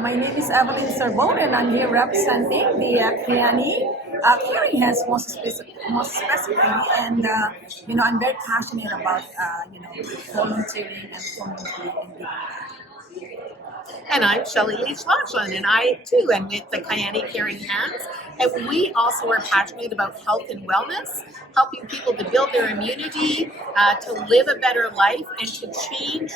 My name is Evelyn Serbon, and I'm here representing the Kiani Caring Hands most specifically. And I'm very passionate about volunteering and community and giving back. And I'm Shelley Leach Lachlan, and I too am with the Kiani Caring Hands. And we also are passionate about health and wellness, helping people to build their immunity, to live a better life, and to change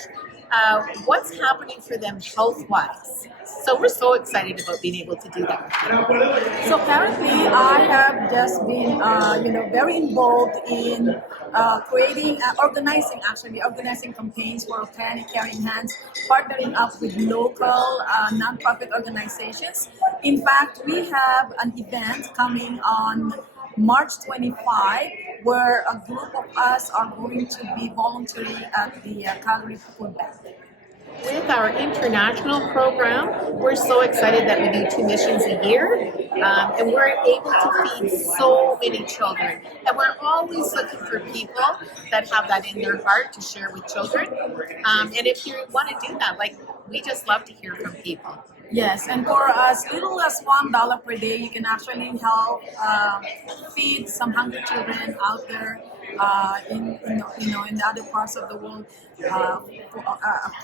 what's happening for them health-wise. So we're so excited about being able to do that. So currently, I have just been, very involved in organizing campaigns for Kiani Caring Hands, partnering up with local nonprofit organizations. In fact, we have an event coming on March 25, where a group of us are going to be volunteering at the Calgary Food Bank. With our international program, we're so excited that we do 2 missions a year, and we're able to feed so many children. And we're always looking for people that have that in their heart to share with children. And if you want to do that, we just love to hear from people. Yes, and for as little as $1 per day, you can actually help feed some hungry children out there in the other parts of the world. For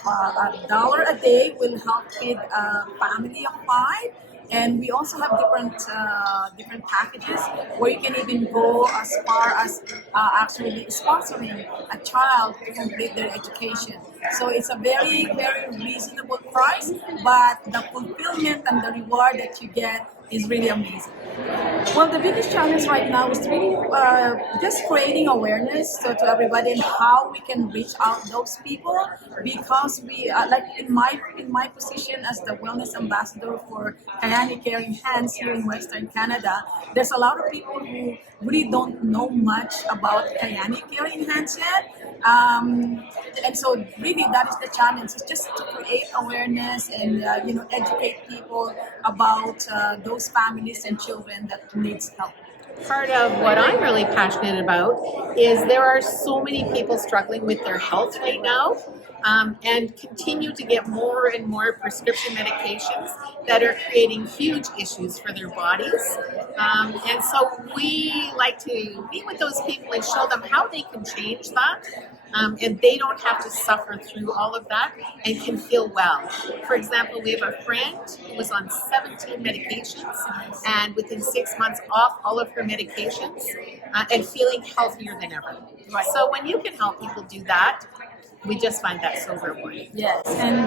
$1 a day will help feed a family of 5. And we also have different packages where you can even go as far as actually sponsoring a child to complete their education. So it's a very, very reasonable price, but the fulfillment and the reward that you get is really amazing. Well, the biggest challenge right now is really just creating awareness to everybody and how we can reach out those people, because we like in my position as the wellness ambassador for Kiani Caring Hands here in Western Canada, there's a lot of people who really don't know much about Kiani Caring Hands yet. And so really that is the challenge, is just to create awareness and educate people about those families and children that needs help. Part of what I'm really passionate about is there are so many people struggling with their health right now, and continue to get more and more prescription medications that are creating huge issues for their bodies. And so we like to meet with those people and show them how they can change that. And they don't have to suffer through all of that and can feel well. For example, we have a friend who was on 17 medications and within 6 months off all of her medications and feeling healthier than ever. Right. So when you can help people do that, we just find that so rewarding. Yes, and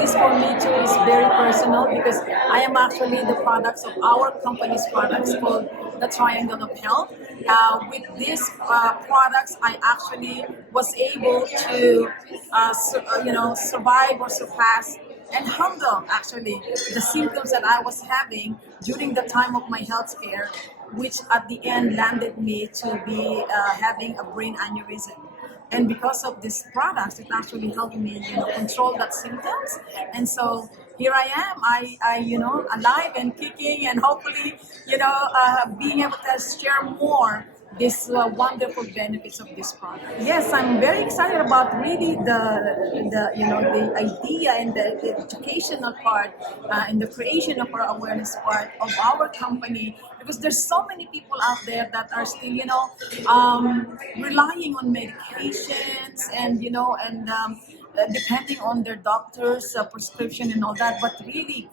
this for me too is very personal, because I am actually the products of our company's products called the Triangle of Health. With these products, I actually was able to survive or surpass and handle actually the symptoms that I was having during the time of my health care, which at the end landed me to be having a brain aneurysm. And because of these products, it actually helped me, control that symptoms. And so here I am, I alive and kicking, and hopefully, being able to share more these wonderful benefits of this product. Yes, I'm very excited about really the idea and the educational part and the creation of our awareness part of our company, because there's so many people out there that are still relying on medications and depending on their doctor's prescription and all that. But really,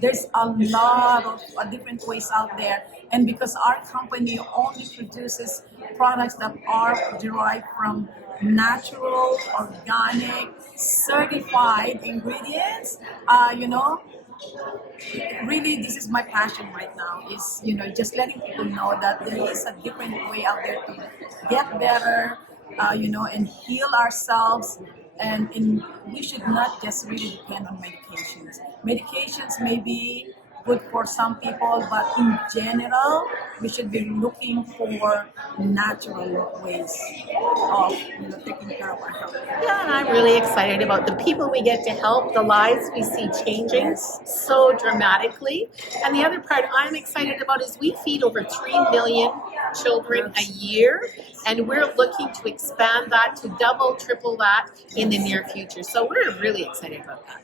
there's a lot of different ways out there. And because our company only produces products that are derived from natural, organic, certified ingredients, really this is my passion right now, is just letting people know that there is a different way out there to get better, and heal ourselves. And we should not just really depend on medications. Medications may be good for some people, but in general, we should be looking for natural ways of taking care of our health. Yeah, and I'm really excited about the people we get to help, the lives we see changing so dramatically. And the other part I'm excited about is we feed over 3 million children a year, and we're looking to expand that to double, triple that in the near future. So we're really excited about that.